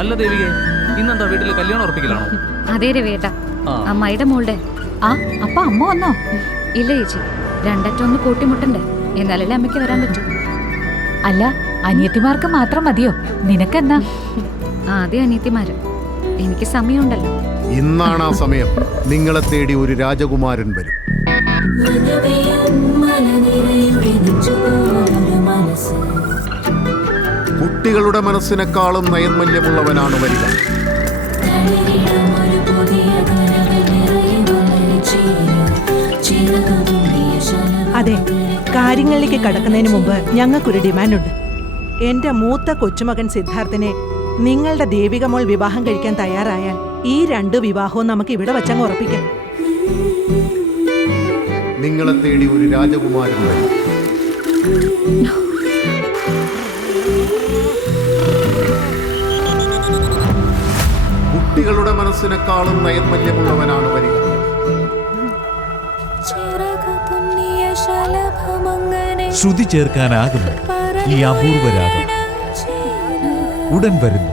അല്ല ദേവികെ, ഇന്നെന്താ വീട്ടില് കല്യാണം ഉറപ്പിക്കലാണോ? അതേ രവേട്ട, അമ്മായിയുടെ മോളുടെ. അപ്പൊ അമ്മ വന്നോ? ഇല്ല ചേച്ചി, രണ്ടറ്റൊന്ന് കൂട്ടിമുട്ടണ്ടേ, എന്നാലല്ലേ അമ്മയ്ക്ക് വരാൻ പറ്റൂ. അല്ല, അനിയത്തിമാർക്ക് മാത്രം മതിയോ? നിനക്കെന്നാ? ആദ്യം അനിയത്തിമാര്, എനിക്ക് സമയമുണ്ടല്ലോ. ഇന്നാണ് ആ സമയം. നിങ്ങളെ തേടി ഒരു രാജകുമാരൻ വരും. കുട്ടികളുടെ മനസ്സിനെക്കാളും നൈർമല്യമുള്ളവനാണ് വരിക. അതെ, കാര്യങ്ങളിലേക്ക് കടക്കുന്നതിന് മുമ്പ് ഞങ്ങൾക്കൊരു ഡിമാൻഡുണ്ട്. എന്റെ മൂത്ത കൊച്ചുമകൻ സിദ്ധാർത്ഥിനെ നിങ്ങളുടെ ദേവിക മോൾ വിവാഹം കഴിക്കാൻ തയ്യാറായാൽ ഈ 2 വിവാഹവും നമുക്ക് ഇവിടെ വച്ചങ്ങ് ഉറപ്പിക്കാം. നിങ്ങളെ തേടി ഒരു രാജകുമാരൻ വരും. കുട്ടികളുടെ മനസ്സിനെക്കാളും നൈർമല്യമുള്ളവനാണ് വരിക. ശ്രുതി ചേർക്കാനാകുന്നു ഈ അപൂർവ രാഗം. ഉടൻ വരുന്നു.